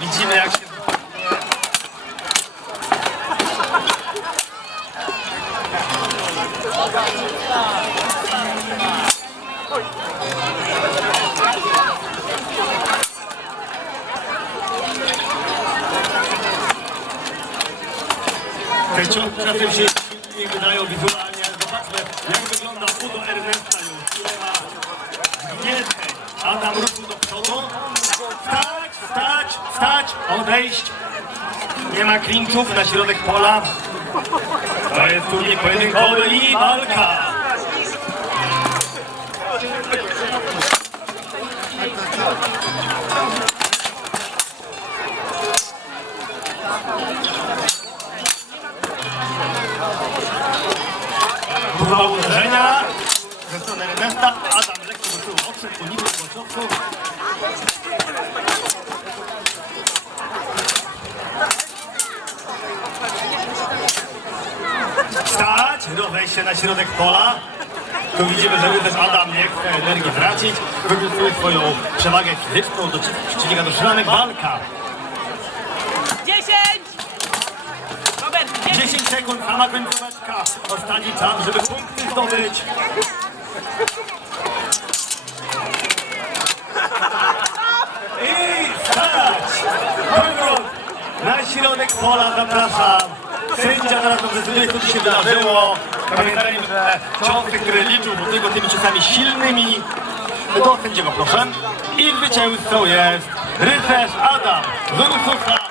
Widzimy jak się Te ciągle się, nie wydają wizualnie jak wygląda udo Ernesta już. Zgięte. Adam ruszył do przodu. Wstać, wstać, wstać, odejść. Nie ma klinczów na środek pola. To jest turniej pojedynkowy i walka. Uderzenia ze strony Ernesta. Adam lekko odszedł, uniknął tego ciosu. Stać, rozejść się na środek pola. Tu widzimy, że też Adam nie chce energii tracić. Wykorzystuje swoją przewagę fizyczną do przeciwnika do szlanek. Walka. 30 sekund, sama końcóweczka. Ostatni czas, żeby punkty zdobyć. I starać! Na środek pola zapraszam. Sędzia teraz nam zdecyduje, co tu się wydarzyło. Pamiętajmy, że ciosy, które liczył do tego tymi ciosami silnymi, do sędziego proszę. I zwycięzcą jest rycerz Adam z